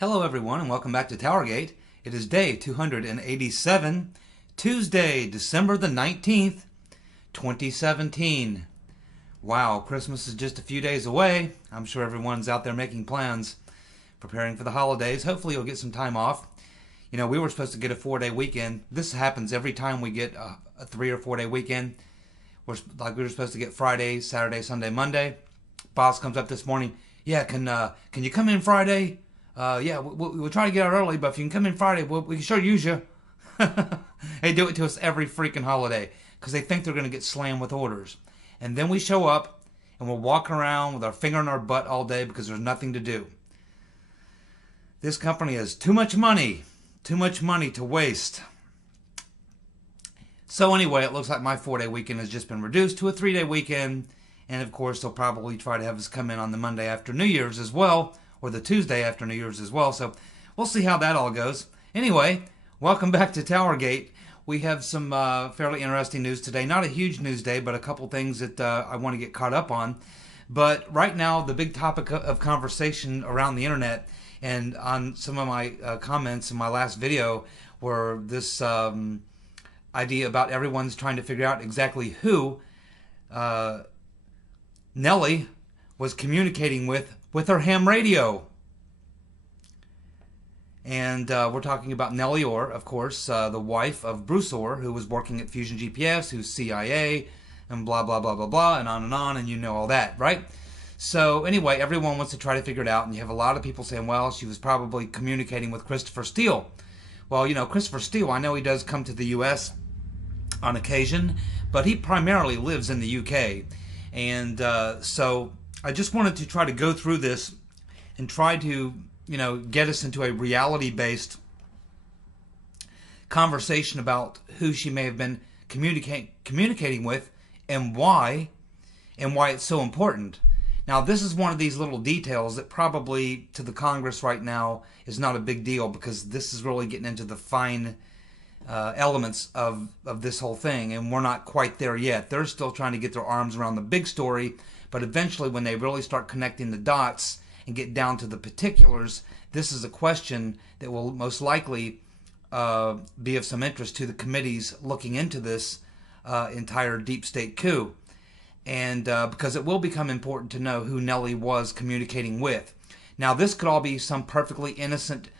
Hello everyone and welcome back to TowerGate. It is day 287, Tuesday, December the 19th, 2017. Wow, Christmas is just a few days away. I'm sure everyone's out there making plans, preparing for the holidays. Hopefully you'll get some time off. You know, we were supposed to get a 4-day weekend. This happens every time we get a 3 or 4 day weekend. We were supposed to get Friday, Saturday, Sunday, Monday. Boss comes up this morning. Yeah, can you come in Friday? Yeah, we'll try to get out early, but if you can come in Friday, we can sure use you. They do it to us every freaking holiday because they think they're going to get slammed with orders. And then we show up and we're walking around with our finger in our butt all day because there's nothing to do. This company has too much money to waste. So anyway, it looks like my 4-day weekend has just been reduced to a 3-day weekend. And of course, they'll probably try to have us come in on the Monday after New Year's as well, or the Tuesday after New Year's as well. So we'll see how that all goes. Anyway, welcome back to TowerGate. We have some fairly interesting news today. Not a huge news day, but a couple things that I want to get caught up on. But right now, the big topic of conversation around the internet and on some of my comments in my last video were this idea about everyone's trying to figure out exactly who Nellie was communicating with her ham radio. And we're talking about Nellie Ohr, of course, the wife of Bruce Ohr, who was working at Fusion GPS, who's CIA, and blah, blah, blah, blah, blah, and on, and you know all that, right? So anyway, everyone wants to try to figure it out, and you have a lot of people saying, well, she was probably communicating with Christopher Steele. Well, you know, Christopher Steele, I know he does come to the U.S. on occasion, but he primarily lives in the U.K., and so I just wanted to try to go through this and try to, you know, get us into a reality-based conversation about who she may have been communicating with and why it's so important. Now, this is one of these little details that probably to the Congress right now is not a big deal because this is really getting into the fine elements of this whole thing, and we're not quite there yet. They're still trying to get their arms around the big story, but eventually when they really start connecting the dots and get down to the particulars, this is a question that will most likely be of some interest to the committees looking into this entire deep state coup. And because it will become important to know who Nellie was communicating with. Now, this could all be some perfectly innocent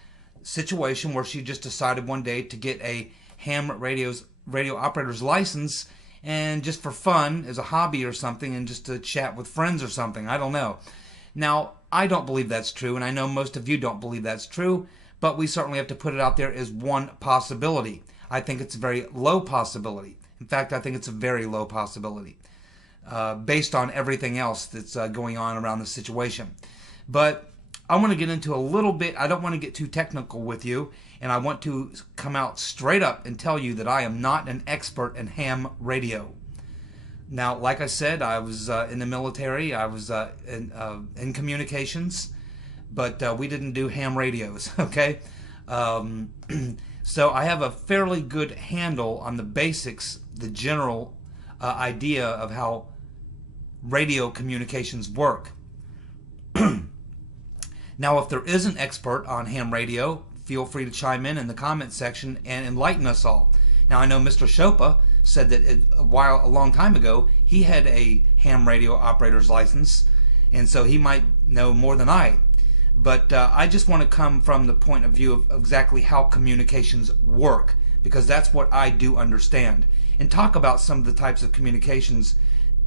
situation where she just decided one day to get a ham radio operator's license and just for fun, as a hobby or something, and just to chat with friends or something. I don't know. Now, I don't believe that's true, and I know most of you don't believe that's true, but we certainly have to put it out there as one possibility. I think it's a very low possibility. In fact, I think it's a very low possibility based on everything else that's going on around the situation. But I want to get into a little bit. I don't want to get too technical with you, and I want to come out straight up and tell you that I am not an expert in ham radio. Now, like I said, I was in the military. I was in communications, but we didn't do ham radios, okay? So I have a fairly good handle on the basics, the general idea of how radio communications work. Now, if there is an expert on ham radio, feel free to chime in the comment section and enlighten us all. Now, I know Mr. Chopra said that a long time ago, he had a ham radio operator's license, and so he might know more than I. But I just want to come from the point of view of exactly how communications work, because that's what I do understand, and talk about some of the types of communications.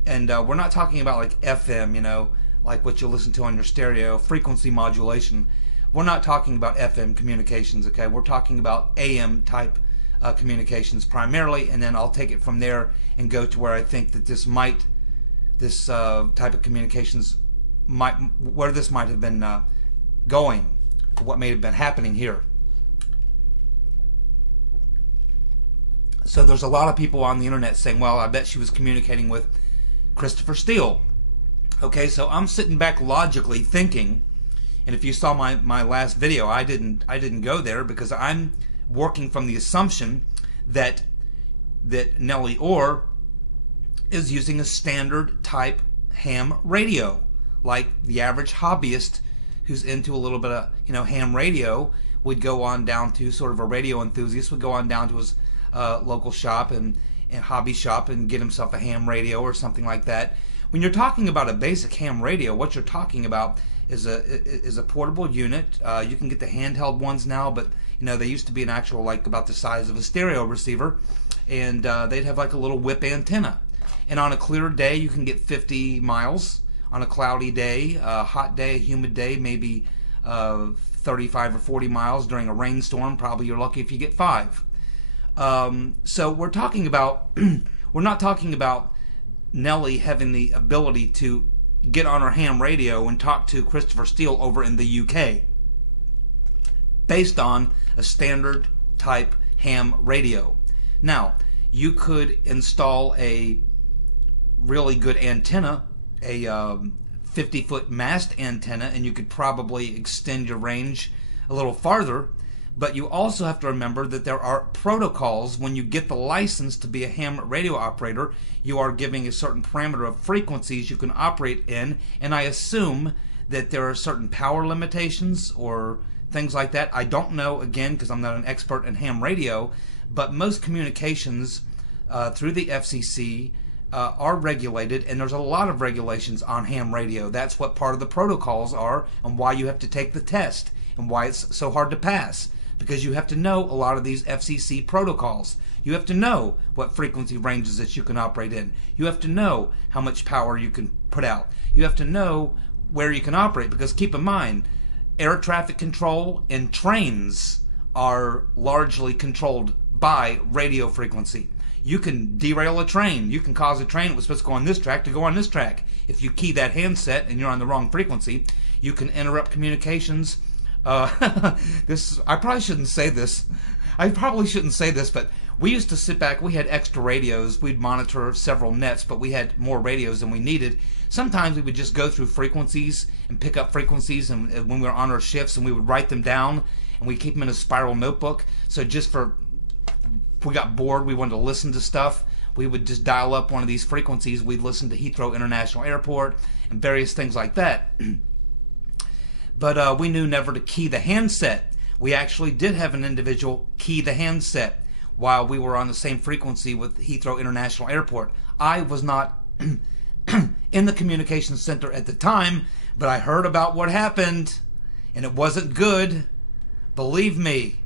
And we're not talking about like FM, you know, like what you listen to on your stereo, frequency modulation. We're not talking about FM communications, okay? We're talking about AM type communications primarily, and then I'll take it from there and go to where I think that this type of communications where this might have been going, what may have been happening here. So there's a lot of people on the internet saying, well, I bet she was communicating with Christopher Steele. Okay, so I'm sitting back logically thinking, and if you saw my last video, I didn't go there because I'm working from the assumption that Nellie Ohr is using a standard type ham radio, like the average hobbyist who's into a little bit of, ham radio would go on down to, sort of a radio enthusiast, would go on down to his local shop and hobby shop and get himself a ham radio or something like that. When you're talking about a basic ham radio, what you're talking about is a portable unit. You can get the handheld ones now, but they used to be an actual, like, about the size of a stereo receiver, and they'd have like a little whip antenna. And on a clear day, you can get 50 miles. On a cloudy day, a hot day, a humid day, maybe 35 or 40 miles. During a rainstorm, probably you're lucky if you get 5. So we're talking about, we're not talking about Nellie having the ability to get on her ham radio and talk to Christopher Steele over in the UK based on a standard type ham radio. Now, you could install a really good antenna, a 50-foot mast antenna, and you could probably extend your range a little farther. But you also have to remember that there are protocols. When you get the license to be a ham radio operator, you are giving a certain parameter of frequencies you can operate in, and I assume that there are certain power limitations or things like that. I don't know, again, because I'm not an expert in ham radio, but most communications through the FCC are regulated, and there's a lot of regulations on ham radio. That's what part of the protocols are, and why you have to take the test, and why it's so hard to pass. Because you have to know a lot of these FCC protocols. You have to know what frequency ranges that you can operate in. You have to know how much power you can put out. You have to know where you can operate, because keep in mind, air traffic control and trains are largely controlled by radio frequency. You can derail a train. You can cause a train that was supposed to go on this track to go on this track. If you key that handset and you're on the wrong frequency, you can interrupt communications. I probably shouldn't say this. But we used to sit back. We had extra radios. We'd monitor several nets, but we had more radios than we needed. Sometimes we would just go through frequencies and pick up frequencies, and when we were on our shifts, and we would write them down, and we'd keep them in a spiral notebook. So just if we got bored, we wanted to listen to stuff, we would just dial up one of these frequencies. We'd listen to Heathrow International Airport and various things like that. But we knew never to key the handset. We actually did have an individual key the handset while we were on the same frequency with Heathrow International Airport. I was not in the communications center at the time, but I heard about what happened, and it wasn't good. Believe me,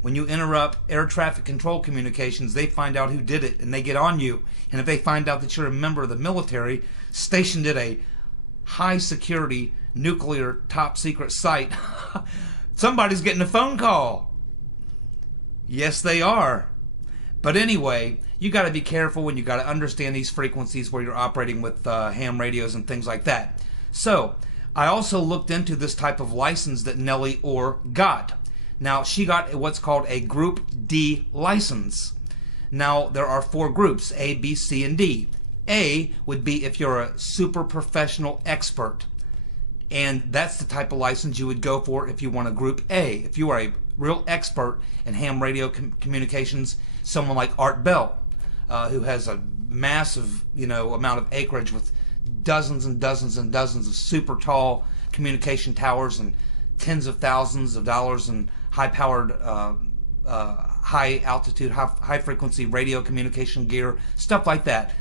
when you interrupt air traffic control communications, they find out who did it, and they get on you. And if they find out that you're a member of the military stationed at a high security nuclear top secret site, somebody's getting a phone call. Yes, they are. But anyway, you got to be careful when you got to understand these frequencies where you're operating with ham radios and things like that. So I also looked into this type of license that Nellie Ohr got. Now, she got what's called a Group D license. Now, there are 4 groups, A, B, C, and D. A would be if you're a super professional expert. And that's the type of license you would go for if you want a Group A. If you are a real expert in ham radio communications, someone like Art Bell, who has a massive, amount of acreage with dozens and dozens and dozens of super tall communication towers and tens of thousands of dollars in high-powered, high-altitude, high-frequency radio communication gear, stuff like that.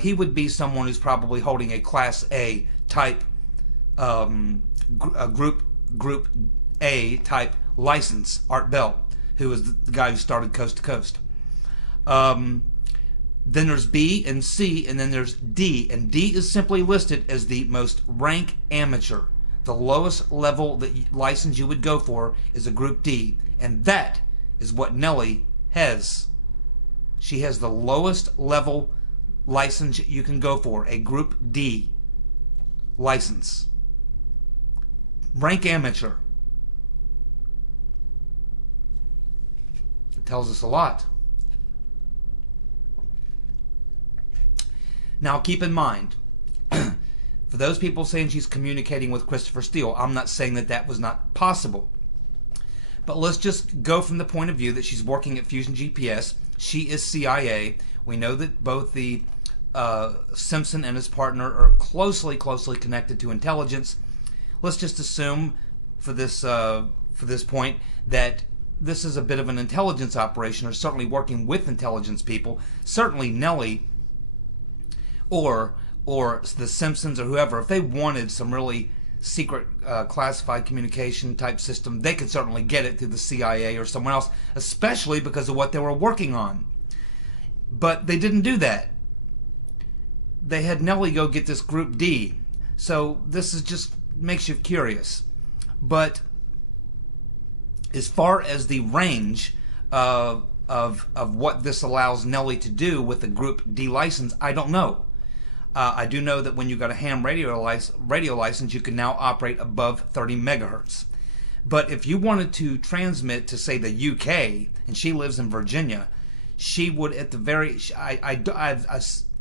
He would be someone who's probably holding a Class A type, Group A type license. Art Bell, who was the guy who started Coast to Coast. Then there's B and C, and then there's D. And D is simply listed as the most rank amateur. The lowest level license you would go for is a Group D. And that is what Nellie has. She has the lowest level license you can go for, a Group D license. Rank amateur. It tells us a lot. Now keep in mind, for those people saying she's communicating with Christopher Steele, I'm not saying that that was not possible. But let's just go from the point of view that she's working at Fusion GPS. She is CIA. We know that both the Simpson and his partner are closely connected to intelligence. let's just assume for this point that this is a bit of an intelligence operation, or certainly working with intelligence people. Certainly Nellie or the Simpsons or whoever, if they wanted some really secret classified communication type system, they could certainly get it through the CIA or someone else, especially because of what they were working on. But they didn't do that. They had Nellie go get this Group D. So this is just makes you curious. But as far as the range of what this allows Nellie to do with the Group D license, I don't know. I do know that when you got a ham radio license, you can now operate above 30 megahertz. But if you wanted to transmit to, say, the UK, and she lives in Virginia, she would at the very...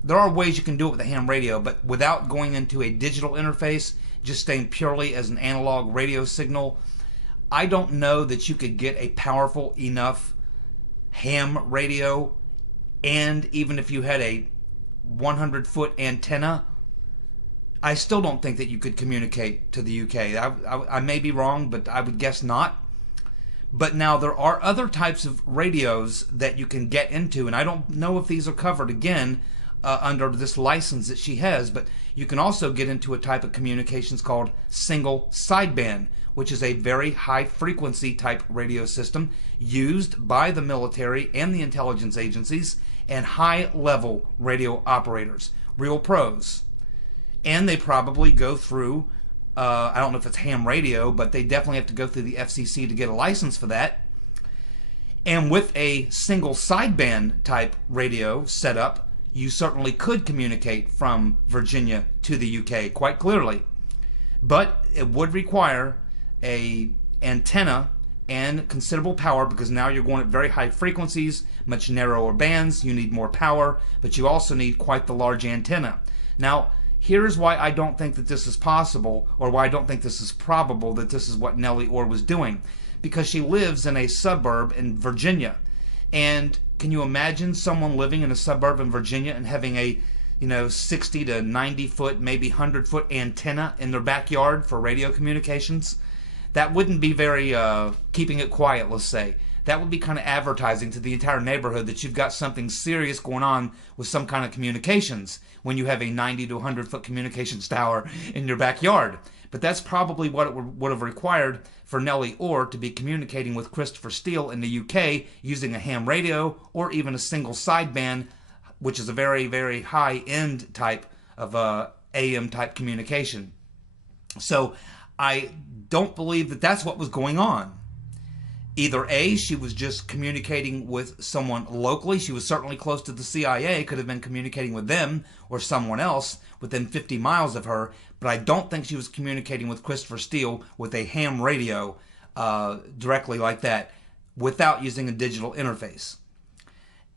there are ways you can do it with a ham radio, but without going into a digital interface, just staying purely as an analog radio signal, I don't know that you could get a powerful enough ham radio, and even if you had a 100-foot antenna, I still don't think that you could communicate to the UK. I may be wrong, but I would guess not. But now there are other types of radios that you can get into, and I don't know if these are covered again under this license that she has, but you can also get into a type of communications called single sideband, which is a very high frequency type radio system used by the military and the intelligence agencies and high level radio operators, real pros. And they probably go through, I don't know if it's ham radio, but they definitely have to go through the FCC to get a license for that. And with a single sideband type radio setup, you certainly could communicate from Virginia to the UK quite clearly. But it would require a antenna and considerable power, because now you're going at very high frequencies, much narrower bands, you need more power, but you also need quite the large antenna. Now, here's why I don't think that this is possible, or why I don't think this is probable that this is what Nellie Ohr was doing. Because she lives in a suburb in Virginia. And can you imagine someone living in a suburb in Virginia and having a 60 to 90 foot, maybe 100-foot antenna in their backyard for radio communications? That wouldn't be very keeping it quiet, let's say. That would be kind of advertising to the entire neighborhood that you've got something serious going on with some kind of communications when you have a 90 to 100-foot communications tower in your backyard. But that's probably what it would have required for Nellie Ohr to be communicating with Christopher Steele in the UK using a ham radio or even a single sideband, which is a very, very high-end type of AM-type communication. So I don't believe that that's what was going on. Either A, she was just communicating with someone locally. She was certainly close to the CIA, could have been communicating with them or someone else within 50 miles of her, but I don't think she was communicating with Christopher Steele with a ham radio directly like that without using a digital interface.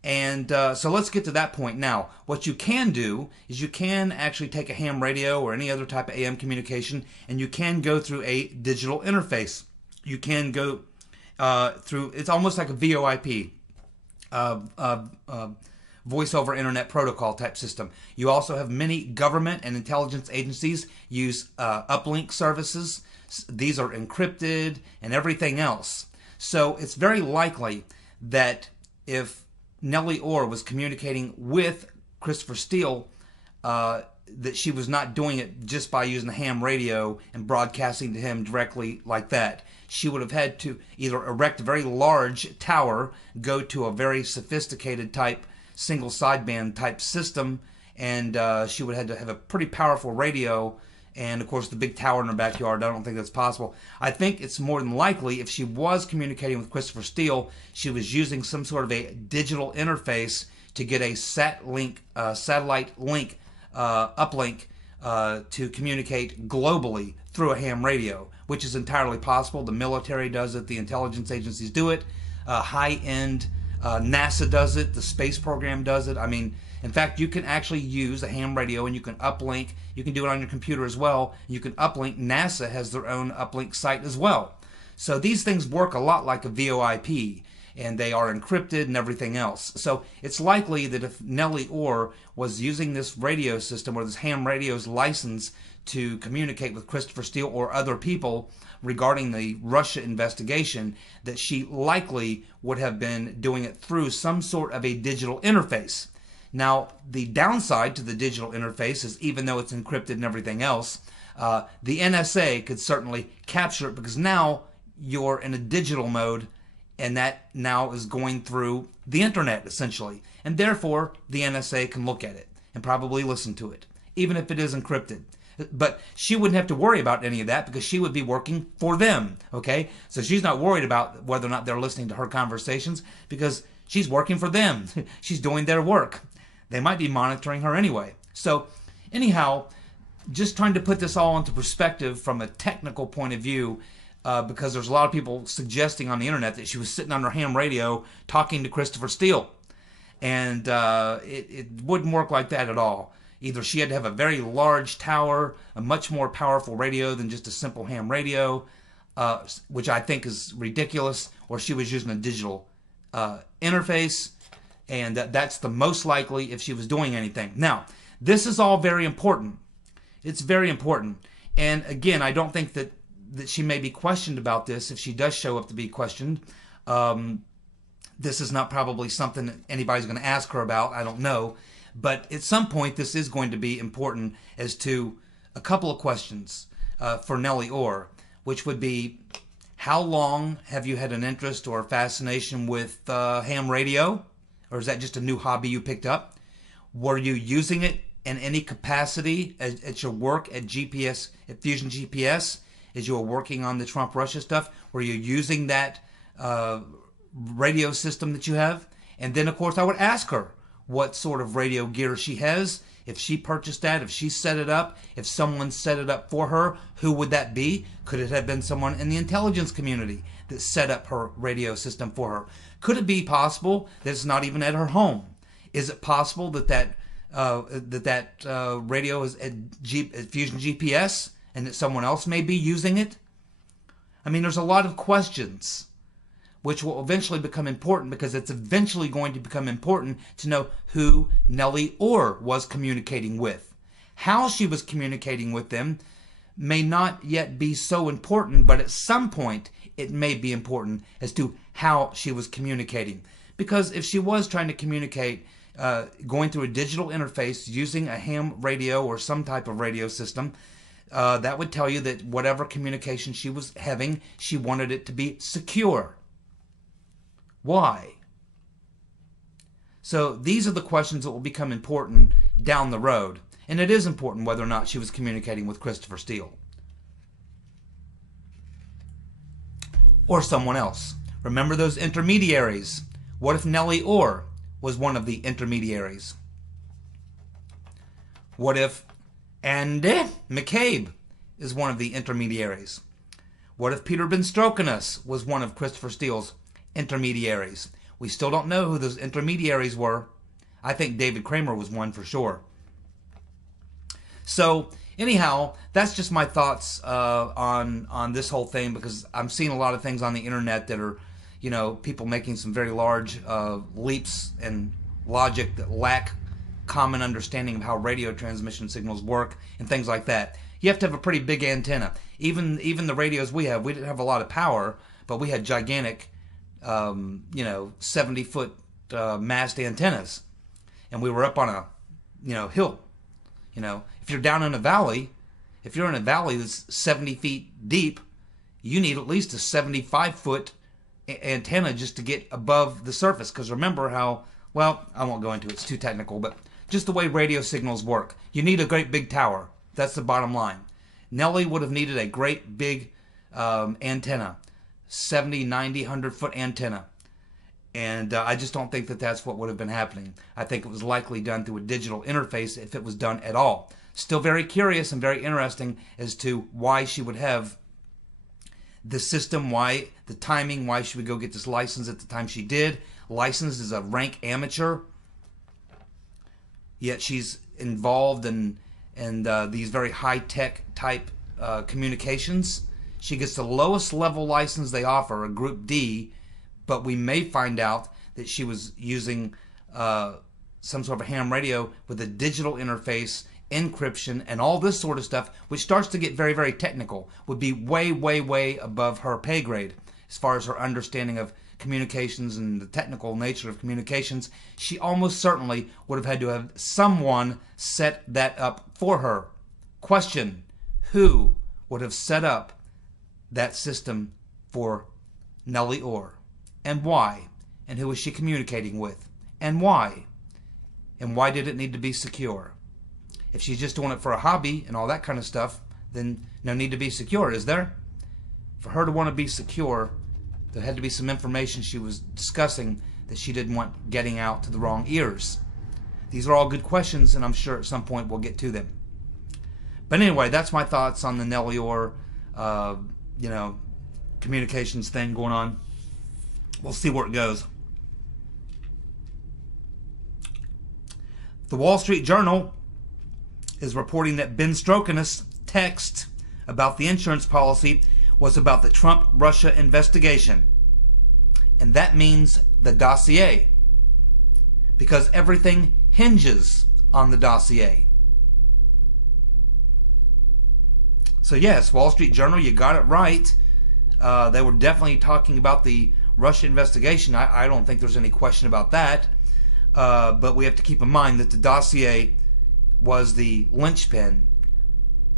And so let's get to that point now. What you can do is you can actually take a ham radio or any other type of AM communication, and you can go through a digital interface. You can go through, it's almost like a VoIP, voice over internet protocol type system. You also have many government and intelligence agencies use uplink services. These are encrypted and everything else. So it's very likely that if Nellie Ohr was communicating with Christopher Steele, that she was not doing it just by using the ham radio and broadcasting to him directly like that. She would have had to either erect a very large tower, go to a very sophisticated type single sideband type system, and she would have had to have a pretty powerful radio and of course the big tower in her backyard. I don't think that's possible. I think it's more than likely if she was communicating with Christopher Steele, she was using some sort of a digital interface to get a satellite link, uplink to communicate globally through a ham radio, which is entirely possible. The military does it, the intelligence agencies do it, high-end NASA does it, the space program does it. I mean, in fact, you can actually use a ham radio and you can uplink. You can do it on your computer as well. You can uplink. NASA has their own uplink site as well. So these things work a lot like a VoIP. and they are encrypted and everything else. So it's likely that if Nellie Ohr was using this radio system or this ham radio's license to communicate with Christopher Steele or other people regarding the Russia investigation, that she likely would have been doing it through some sort of a digital interface. Now, the downside to the digital interface is, even though it's encrypted and everything else, the NSA could certainly capture it, because now you're in a digital mode, and that now is going through the internet, essentially. And therefore, the NSA can look at it and probably listen to it, even if it is encrypted. But she wouldn't have to worry about any of that, because she would be working for them, okay? So she's not worried about whether or not they're listening to her conversations, because she's working for them. She's doing their work. They might be monitoring her anyway. So anyhow, just trying to put this all into perspective from a technical point of view, because there's a lot of people suggesting on the internet that she was sitting on her ham radio talking to Christopher Steele. And it wouldn't work like that at all. Either she had to have a very large tower, a much more powerful radio than just a simple ham radio, which I think is ridiculous, or she was using a digital interface, and that's the most likely if she was doing anything. Now, this is all very important. It's very important. And again, I don't think that she may be questioned about this if she does show up to be questioned. This is not probably something that anybody's going to ask her about. I don't know. But at some point, this is going to be important as to a couple of questions for Nellie Ohr, which would be, how long have you had an interest or fascination with ham radio? Or is that just a new hobby you picked up? Were you using it in any capacity at your work at GPS, at Fusion GPS, as you were working on the Trump-Russia stuff? Were you using that radio system that you have? And then, of course, I would ask her what sort of radio gear she has, if she purchased that, if she set it up, if someone set it up for her, who would that be? Could it have been someone in the intelligence community that set up her radio system for her? Could it be possible that it's not even at her home? Is it possible that radio is at Fusion GPS and that someone else may be using it? I mean, there's a lot of questions which will eventually become important, because it's eventually going to become important to know who Nellie Ohr was communicating with. How she was communicating with them may not yet be so important, but at some point it may be important as to how she was communicating. Because if she was trying to communicate going through a digital interface using a ham radio or some type of radio system, that would tell you that whatever communication she was having, she wanted it to be secure. Why? So these are the questions that will become important down the road. And it is important whether or not she was communicating with Christopher Steele or someone else. Remember those intermediaries. What if Nellie Ohr was one of the intermediaries? What if Andy McCabe is one of the intermediaries? What if Peter Ben Strokenus was one of Christopher Steele's intermediaries? We still don't know who those intermediaries were. I think David Kramer was one for sure. So anyhow, that's just my thoughts on this whole thing, because I'm seeing a lot of things on the internet that are, people making some very large leaps in logic that lack common understanding of how radio transmission signals work and things like that. You have to have a pretty big antenna. Even the radios we didn't have a lot of power, but we had gigantic 70-foot mast antennas, and we were up on a hill. If you're down in a valley, if you're in a valley that's 70 feet deep, you need at least a 75-foot antenna just to get above the surface. Because remember how, well, I won't go into it, it's too technical, but just the way radio signals work, you need a great big tower. That's the bottom line. Nellie would have needed a great big antenna, 70, 90, 100-foot antenna. And I just don't think that that's what would have been happening. I think it was likely done through a digital interface, if it was done at all. Still very curious and very interesting as to why she would have the system, why the timing, why she would go get this license at the time she did. Licensed as a rank amateur, yet she's involved in these very high-tech type communications. She gets the lowest level license they offer, a Group D, but we may find out that she was using some sort of a ham radio with a digital interface, encryption, and all this sort of stuff, which starts to get very, very technical, would be way, way, way above her pay grade as far as her understanding of communications and the technical nature of communications. She almost certainly would have had to have someone set that up for her. Question: who would have set up that system for Nellie Ohr? And why? And who was she communicating with? And why? And why did it need to be secure? If she's just doing it for a hobby and all that kind of stuff, then no need to be secure, is there? For her to want to be secure, there had to be some information she was discussing that she didn't want getting out to the wrong ears. These are all good questions, and I'm sure at some point we'll get to them. But anyway, that's my thoughts on the Nellie Ohr, communications thing going on. We'll see where it goes. The Wall Street Journal is reporting that Ben Strokin's text about the insurance policy was about the Trump-Russia investigation. And that means the dossier, because everything hinges on the dossier. So yes, Wall Street Journal, you got it right. They were definitely talking about the Russia investigation. I don't think there's any question about that. But we have to keep in mind that the dossier was the linchpin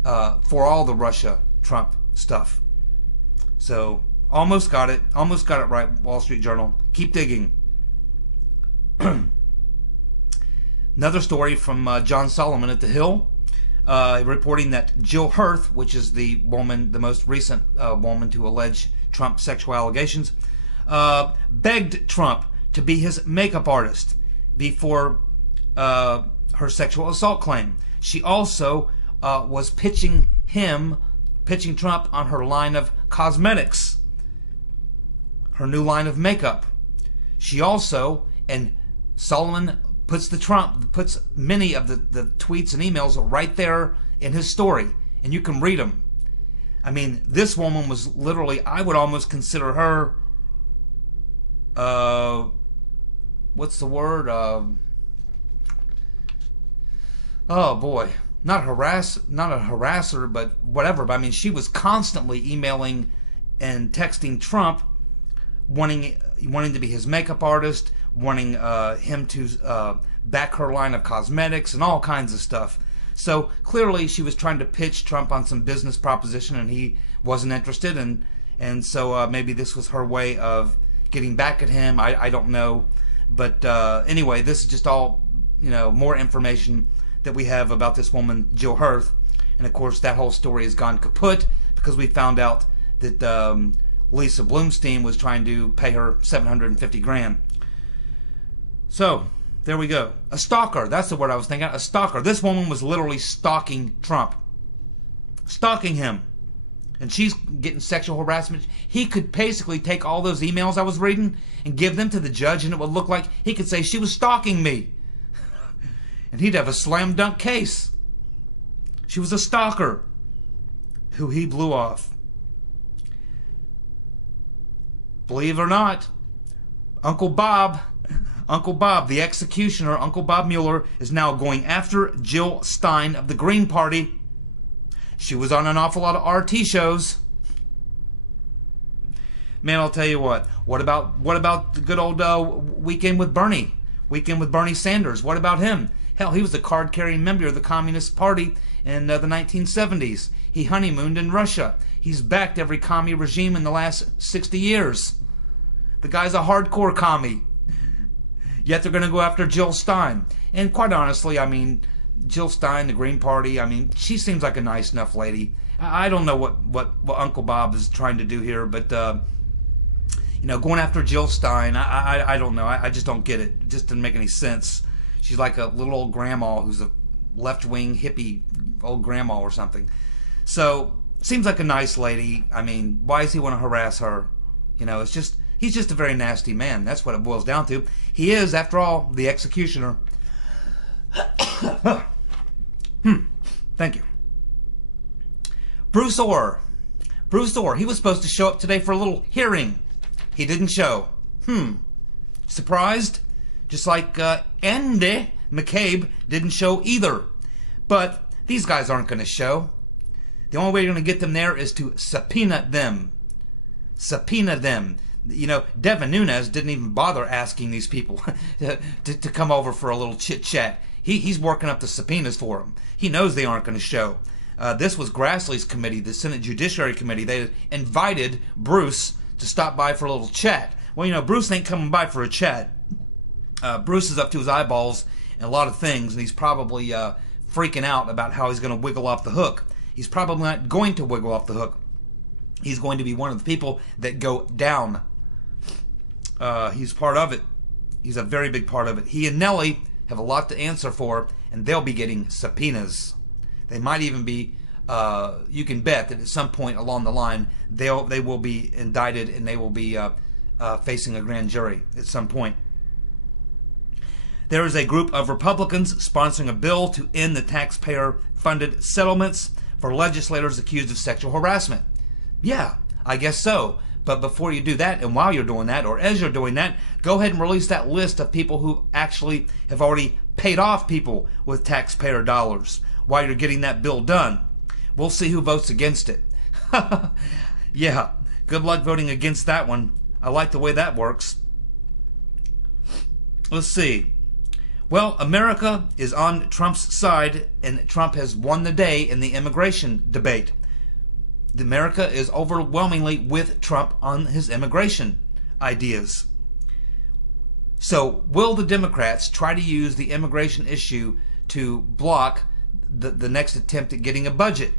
for all the Russia-Trump stuff. So almost got it right, Wall Street Journal. Keep digging. Another story from John Solomon at The Hill, reporting that Jill Hurth, which is the most recent woman to allege Trump sexual allegations, begged Trump to be his makeup artist before her sexual assault claim. She also was pitching Trump on her line of cosmetics, her new line of makeup. She also, and Solomon puts many of the tweets and emails right there in his story, and you can read them. I mean, this woman was literally, I would almost consider her, what's the word? Oh boy, not a harasser, but whatever. But I mean, she was constantly emailing and texting Trump, wanting to be his makeup artist, wanting him to back her line of cosmetics and all kinds of stuff. So clearly she was trying to pitch Trump on some business proposition, and he wasn't interested, and so maybe this was her way of getting back at him. I don't know. But anyway, this is just all, more information that we have about this woman, Jill Hurth. And of course, that whole story has gone kaput because we found out that Lisa Bloomstein was trying to pay her $750,000. So, there we go. A stalker, that's the word I was thinking. A stalker. This woman was literally stalking Trump. Stalking him. And she's getting sexual harassment. He could basically take all those emails I was reading and give them to the judge, and it would look like he could say she was stalking me. And he'd have a slam dunk case. She was a stalker who he blew off. Believe it or not, Uncle Bob, the executioner, Uncle Bob Mueller, is now going after Jill Stein of the Green Party. She was on an awful lot of RT shows. Man, I'll tell you what. What about the good old Weekend with Bernie Sanders? What about him? Hell, he was a card-carrying member of the Communist Party in the 1970s. He honeymooned in Russia. He's backed every commie regime in the last 60 years. The guy's a hardcore commie. Yet they're going to go after Jill Stein. And quite honestly, I mean, Jill Stein, the Green Party, I mean, she seems like a nice enough lady. I don't know what Uncle Bob is trying to do here, but, going after Jill Stein, I don't know. I just don't get it. It just didn't make any sense. She's like a little old grandma who's a left-wing hippie old grandma or something. So, seems like a nice lady. I mean, why does he want to harass her? He's just a very nasty man. That's what it boils down to. He is, after all, the executioner. Thank you. Bruce Ohr. He was supposed to show up today for a little hearing. He didn't show. Surprised? Just like Andy McCabe didn't show either. But these guys aren't going to show. The only way you're going to get them there is to subpoena them. Subpoena them. You know, Devin Nunes didn't even bother asking these people to come over for a little chit-chat. He's working up the subpoenas for them. He knows they aren't going to show. This was Grassley's committee, the Senate Judiciary Committee. They invited Bruce to stop by for a little chat. Well, you know, Bruce ain't coming by for a chat. Bruce is up to his eyeballs in a lot of things, and he's probably freaking out about how he's going to wiggle off the hook. He's probably not going to wiggle off the hook. He's going to be one of the people that go down. He's part of it. He's a very big part of it. He and Nellie have a lot to answer for, and they'll be getting subpoenas. They might even be, you can bet that at some point along the line, they will be indicted and they will be facing a grand jury at some point. There is a group of Republicans sponsoring a bill to end the taxpayer-funded settlements for legislators accused of sexual harassment. Yeah, I guess so. But before you do that, and while you're doing that, or as you're doing that, go ahead and release that list of people who actually have already paid off people with taxpayer dollars while you're getting that bill done. We'll see who votes against it. Yeah, good luck voting against that one. I like the way that works. Let's see. Well, America is on Trump's side, and Trump has won the day in the immigration debate. America is overwhelmingly with Trump on his immigration ideas. So, will the Democrats try to use the immigration issue to block the next attempt at getting a budget?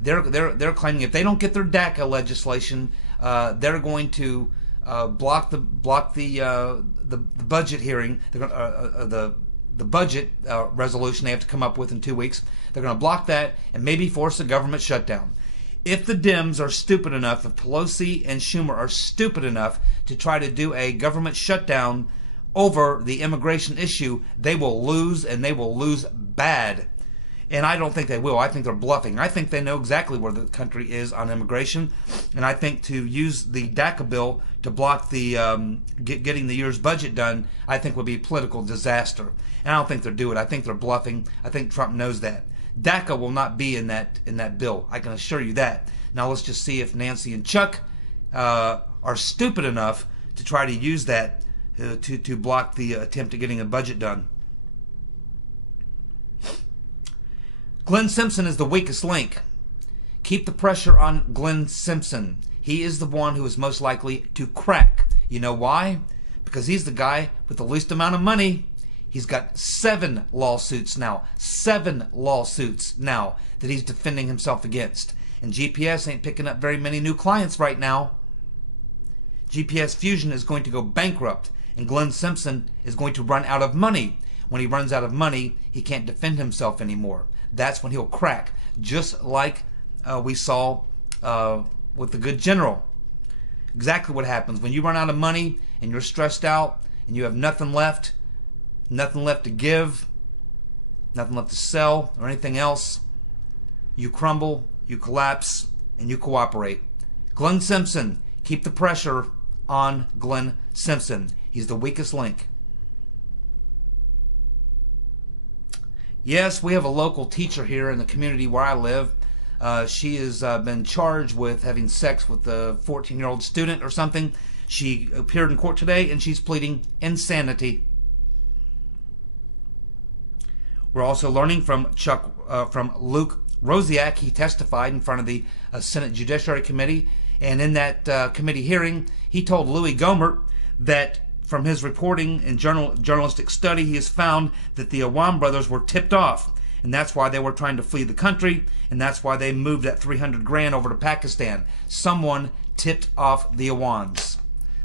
They're claiming if they don't get their DACA legislation, they're going to block the budget hearing. They're going the budget resolution they have to come up with in 2 weeks. They're going to block that and maybe force a government shutdown. If the Dems are stupid enough, if Pelosi and Schumer are stupid enough to try to do a government shutdown over the immigration issue, they will lose, and they will lose bad. And I don't think they will. I think they're bluffing. I think they know exactly where the country is on immigration, and I think to use the DACA bill to block the getting the year's budget done, I think would be a political disaster. And I don't think they'll do it. I think they're bluffing. I think Trump knows that. DACA will not be in that bill. I can assure you that. Now let's just see if Nancy and Chuck are stupid enough to try to use that to block the attempt at getting a budget done. Glenn Simpson is the weakest link. Keep the pressure on Glenn Simpson. He is the one who is most likely to crack. You know why? Because he's the guy with the least amount of money. He's got 7 lawsuits now. 7 lawsuits now that he's defending himself against. And GPS ain't picking up very many new clients right now. GPS Fusion is going to go bankrupt, and Glenn Simpson is going to run out of money. When he runs out of money, he can't defend himself anymore. That's when he'll crack, just like we saw with the good general. Exactly what happens when you run out of money and you're stressed out and you have nothing left to give, nothing left to sell or anything else. You crumble, you collapse, and you cooperate. Glenn Simpson, keep the pressure on Glenn Simpson. He's the weakest link. Yes, we have a local teacher here in the community where I live. She has been charged with having sex with a 14-year-old student or something. She appeared in court today, and she's pleading insanity. We're also learning from Luke Rosiak. He testified in front of the Senate Judiciary Committee, and in that committee hearing, he told Louis Gohmert that from his reporting and journalistic study, he has found that the Ohr brothers were tipped off, and that's why they were trying to flee the country, and that's why they moved that $300,000 over to Pakistan. Someone tipped off the Ohrs.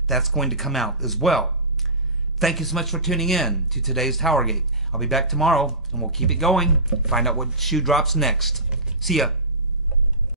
That's going to come out as well. Thank you so much for tuning in to today's TowerGate. I'll be back tomorrow, and we'll keep it going, find out what shoe drops next. See ya.